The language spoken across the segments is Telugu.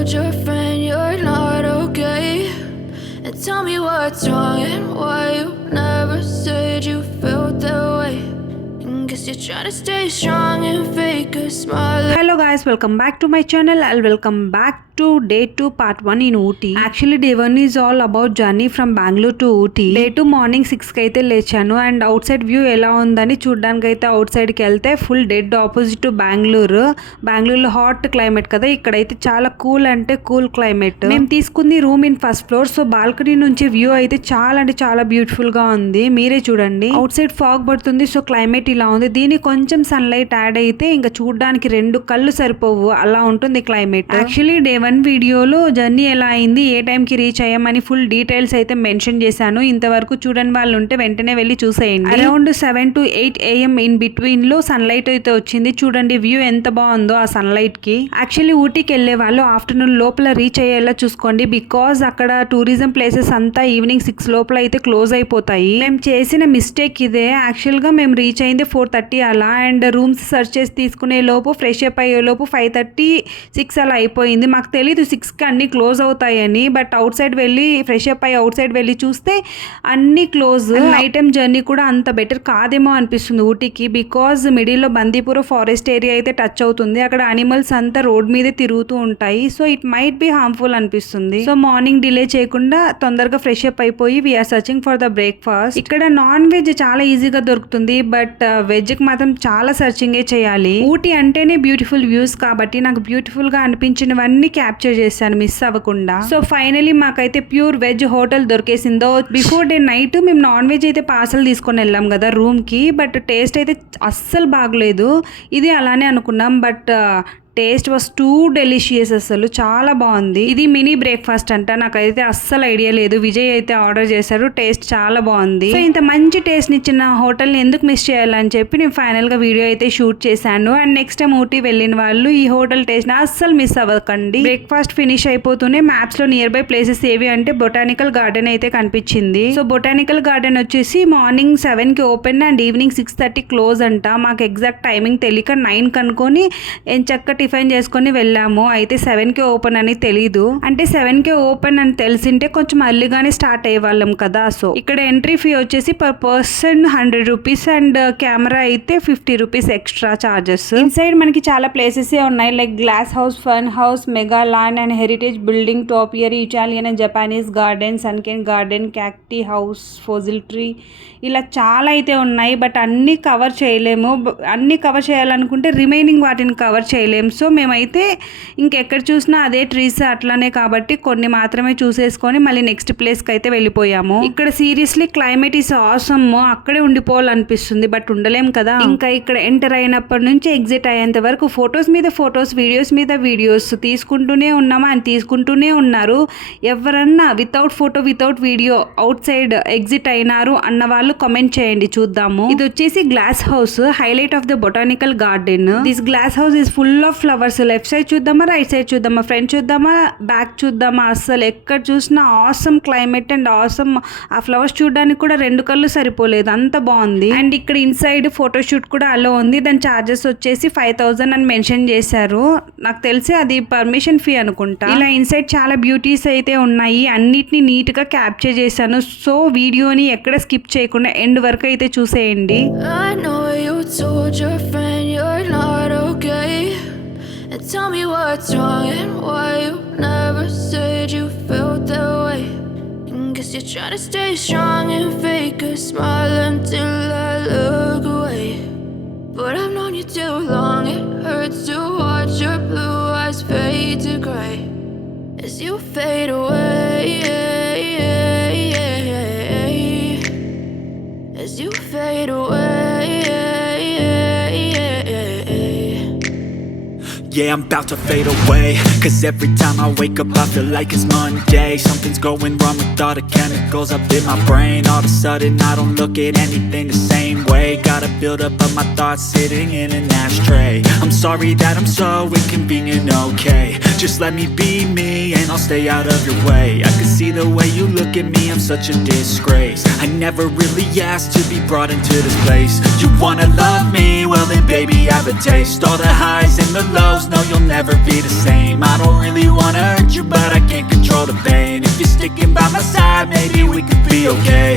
told your friend you're not okay? And tell me what's wrong and why you never said you felt that way. And guess you're trying to stay strong and fake a smile. Hello guys, welcome back to my channel. I'll welcome back to day 2 part 1 in Ooty. Actually day 1 is all about journey from Bangalore to Ooty. Day 2 morning 6 కి అయితే లేచాను అండ్ అవుట్ సైడ్ వ్యూ ఎలా ఉందని చూడడానికి అయితే అవుట్ సైడ్ కి వెళ్తే ఫుల్ డెడ్ ఆపోజిట్ టు బెంగళూరులో హాట్ క్లైమేట్ కదా, ఇక్కడైతే చాలా కూల్ అంటే కూల్ క్లైమేట్. మేము తీసుకుంది room in first floor, so balcony నుంచి వ్యూ అయితే చాలా అంటే చాలా బ్యూటిఫుల్ గా ఉంది. మీరే చూడండి, అవుట్ సైడ్ ఫాగ్ పడుతుంది, సో క్లైమేట్ ఇలా ఉంది. దీనికి కొంచెం సన్లైట్ యాడ్ అయితే ఇంకా చూడడానికి 2 కళ్ళు సరిపోవు, అలా ఉంటుంది క్లైమేట్. యాక్చువల్లీ డే 1 వీడియోలో జర్నీ ఎలా అయింది, ఏ టైంకి రీచ్ అయ్యామని ఫుల్ డీటెయిల్స్ అయితే మెన్షన్ చేశాను. ఇంతవరకు చూడని వాళ్ళు ఉంటే వెంటనే వెళ్ళి చూసేయండి. Around 7 to 8 AM in between లో సన్లైట్ అయితే వచ్చింది. చూడండి వ్యూ ఎంత బాగుందో ఆ సన్లైట్ కి. యాక్చువల్లీ ఊటీకి వెళ్ళే వాళ్ళు ఆఫ్టర్నూన్ లోపల రీచ్ అయ్యేలా చూసుకోండి, బికాజ్ అక్కడ టూరిజం ప్లేసెస్ అంతా ఈవినింగ్ 6 లోపల అయితే క్లోజ్ అయిపోతాయి. మేము చేసిన మిస్టేక్ ఇదే. యాక్చువల్ గా మేము రీచ్ అయింది 4:30 అలా, అండ్ రూమ్స్ సర్చ్ చేసి తీసుకునే లోపు ఫ్రెష్ అప్ అయ్యే లోపు 5:30, 6 అలా అయిపోయింది. మాకు తెలీదు 6కి అన్ని క్లోజ్ అవుతాయని, బట్ అవుట్ సైడ్ వెళ్ళి ఫ్రెష్ అప్ అయ్యి అవుట్ సైడ్ వెళ్ళి చూస్తే అన్ని క్లోజ్. నైట్ టైం జర్నీ కూడా అంత బెటర్ కాదేమో అనిపిస్తుంది ఊటీకి, బికాజ్ మిడిల్లో బందీపుర ఫారెస్ట్ ఏరియా అయితే టచ్ అవుతుంది. అక్కడ అనిమల్స్ అంతా రోడ్ మీదే తిరుగుతూ ఉంటాయి, so it might be harmful అనిపిస్తుంది. సో మార్నింగ్ డిలే చేయకుండా తొందరగా ఫ్రెష్ అప్ అయిపోయి we are searching for the breakfast. ఇక్కడ నాన్ వెజ్ చాలా ఈజీగా దొరుకుతుంది, బట్ వెజ్ కి మాత్రం చాలా సర్చింగే చేయాలి. ఊటీ అంటేనే బ్యూటిఫుల్ వ్యూస్ కాబట్టి నాకు బ్యూటిఫుల్ గా అనిపించినవన్నీ క్యాప్చర్ చేశాను మిస్ అవ్వకుండా. సో ఫైనలీ మాకైతే ప్యూర్ వెజ్ హోటల్ దొరికేసిందో. బిఫోర్ డే నైట్ మేము నాన్ వెజ్ అయితే పార్సల్ తీసుకొని వెళ్ళాం కదా రూమ్ కి, బట్ టేస్ట్ అయితే అస్సలు బాగలేదు. ఇది అలానే అనుకున్నాం, but taste was two delicious, అసలు చాలా బాగుంది. ఇది మినీ బ్రేక్ఫాస్ట్ అంట, నాకైతే అస్సలు ఐడియా లేదు. విజయ్ అయితే ఆర్డర్ చేశారు, టేస్ట్ చాలా బాగుంది. సో ఇంత మంచి టేస్ట్ ఇచ్చిన హోటల్ని ఎందుకు మిస్ చేయాలని చెప్పి నేను ఫైనల్ గా వీడియో అయితే షూట్ చేశాను. అండ్ నెక్స్ట్ టైం ఊటీ వెళ్ళిన వాళ్ళు ఈ హోటల్ టేస్ట్ అస్సలు మిస్ అవ్వకండి. బ్రేక్ఫాస్ట్ ఫినిష్ అయిపోతూనే మ్యాప్స్ లో నియర్ బై ప్లేసెస్ ఏవి అంటే బొటానికల్ గార్డెన్ అయితే కనిపించింది. సో బొటానికల్ గార్డెన్ వచ్చేసి మార్నింగ్ 7 కి ఓపెన్ అండ్ ఈవినింగ్ 6:30 క్లోజ్ అంట. మాకు ఎగ్జాక్ట్ టైమింగ్ తెలియక 9 కనుకొని చక్క టిఫిన్ చేసుకొని వెళ్ళాము. అయితే 7 కి ఓపెన్ అని తెలీదు, అంటే 7 కి ఓపెన్ అని తెలిసింటే కొంచెం అర్లీగానే స్టార్ట్ అయ్యే వాళ్ళం కదా. సో ఇక్కడ ఎంట్రీ ఫీ వచ్చేసి per person 100 rupees and camera అయితే 50 రూపీస్ ఎక్స్ట్రా చార్జెస్. ఇన్సైడ్ మనకి చాలా ప్లేసెస్ ఉన్నాయి, like glass house, fun house, mega lawn and heritage building, topiary, Italian and Japanese garden, sunken garden, cacti house, fossil tree, ఇలా చాలా అయితే ఉన్నాయి. బట్ అన్ని కవర్ చేయలేము. అన్ని కవర్ చేయాలనుకుంటే రిమైనింగ్ వాటిని కవర్ చేయలేము. సో మేమైతే ఇంకెక్కడ చూసినా అదే ట్రీస్ అట్లానే కాబట్టి కొన్ని మాత్రమే చూసేసుకొని మళ్ళీ నెక్స్ట్ ప్లేస్కి అయితే వెళ్ళిపోయాము. ఇక్కడ సీరియస్లీ క్లైమేట్ ఈస్ ఆసమ్, అక్కడే ఉండిపోవాలనిపిస్తుంది, బట్ ఉండలేం కదా. ఇంకా ఇక్కడ ఎంటర్ అయినప్పటి నుంచి ఎగ్జిట్ అయ్యేంత వరకు ఫొటోస్ మీద ఫొటోస్, వీడియోస్ మీద వీడియోస్ తీసుకుంటూనే ఉన్నామా అని తీసుకుంటూనే ఉన్నారు. ఎవరన్నా without photo without video out side exit అయినారు అన్న వాళ్ళు కామెంట్ చేయండి చూద్దాము. ఇది వచ్చేసి glass house, highlight of the botanical garden. This glass house is full of flowers. Left side చూద్దామా, రైట్ సైడ్ చూద్దామా, ఫ్రంట్ చూద్దామా, బ్యాక్ చూద్దామా, అసలు ఎక్కడ చూసినా ఆసమ్ క్లైమేట్ అండ్ ఆసమ్. ఆ ఫ్లవర్స్ చూడడానికి కూడా 2 కళ్ళు సరిపోలేదు, అంత బాగుంది. అండ్ ఇక్కడ ఇన్సైడ్ ఫోటోషూట్ కూడా అలో ఉంది. దాని చార్జెస్ వచ్చేసి 5000 అని మెన్షన్ చేశారు. నాకు తెలిసి అది పర్మిషన్ ఫీ అనుకుంటా. ఇలా ఇన్సైడ్ చాలా బ్యూటీస్ అయితే ఉన్నాయి, అన్నిటిని నీట్ గా క్యాప్చర్ చేశాను. సో వీడియోని ఎక్కడ స్కిప్ చేయకుండా ఎండ్ వరకు అయితే చూసేయండి. I know you told your friend you're not okay. And tell me what's wrong and why you never said you felt that way. And guess you're trying to stay strong and fake a smile until I look away. But I've known you too long, it hurts to watch your blue eyes fade to gray as you fade away, as you fade away. Yeah, I'm about to fade away, 'cause every time I wake up I feel like it's Monday. Something's going wrong with all the chemicals up in my brain. All of a sudden I don't look at anything the same way. Gotta build up of my thoughts sitting in an ashtray. I'm sorry that I'm so inconvenient, okay. Just let me be me and I'll stay out of your way. I can see the way you look at me, I'm such a disgrace. I never really asked to be brought into this place. You wanna love me? Well then baby have a taste. All the highs and the lows, no you'll never be the same. I don't really wanna hurt you but I can't control the pain. If you're sticking by my side, maybe we could be okay.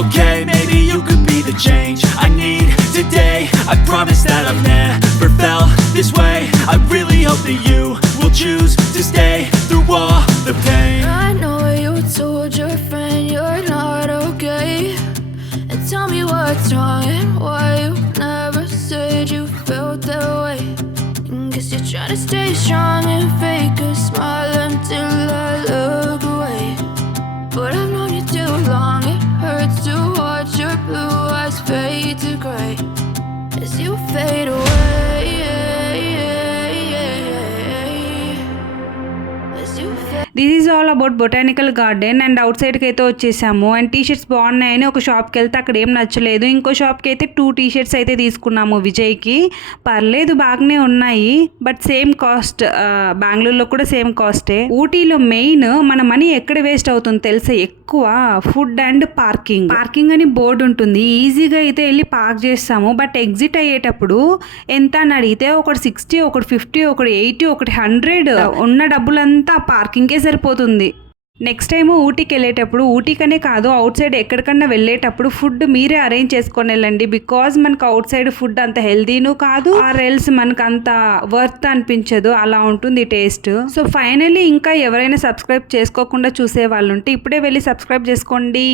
Okay, maybe you could be the change I need today. I promise that I've never felt this way. I really hope that you will choose to stay through all the pain. I know you told your friend you're not okay, and tell me what's wrong and why you never said you felt that way. Guess you're trying to stay strong and fake a smile until I look away. But I've known you too long, it hurts to watch your blue eyes fade to gray as you fade away. As you fade. This is all about botanical garden and out సైడ్కి అయితే వచ్చేసాము. అండ్ టీ షర్ట్స్ బాగున్నాయని ఒక షాప్కి వెళ్తే అక్కడ ఏం నచ్చలేదు. ఇంకో షాప్కి అయితే 2 టీ షర్ట్స్ అయితే తీసుకున్నాము విజయ్కి. పర్లేదు బాగానే ఉన్నాయి బట్ సేమ్ కాస్ట్. బెంగళూరులో కూడా సేమ్ కాస్టే. ఊటీలో మెయిన్ మన మనీ ఎక్కడ వేస్ట్ అవుతుంది తెలుసా? ఎక్కువ ఫుడ్ అండ్ పార్కింగ్ అని బోర్డు ఉంటుంది. ఈజీగా అయితే వెళ్ళి పార్క్ చేస్తాము బట్ ఎగ్జిట్ అయ్యేటప్పుడు ఎంత అని అడిగితే ఒకటి 60, ఒకటి 50, ఒకటి 80, ఒకటి 100 ఉన్న డబ్బులంతా పార్కింగ్కే సరిపోతుంది. నెక్స్ట్ టైం ఊటీకి వెళ్ళేటప్పుడు, ఊటీకనే కాదు అవుట్ సైడ్ ఎక్కడికన్నా వెళ్ళేటప్పుడు ఫుడ్ మీరే అరేంజ్ చేసుకొని వెళ్ళండి. బికాజ్ మనకు అవుట్ సైడ్ ఫుడ్ అంత హెల్దీను కాదు, ఆర్ ఎల్స్ మనకు అంత వర్త్ అనిపించదు, అలా ఉంటుంది టేస్ట్. సో ఫైనలీ ఇంకా ఎవరైనా సబ్స్క్రైబ్ చేసుకోకుండా చూసే వాళ్ళు ఉంటే ఇప్పుడే వెళ్ళి సబ్స్క్రైబ్ చేసుకోండి.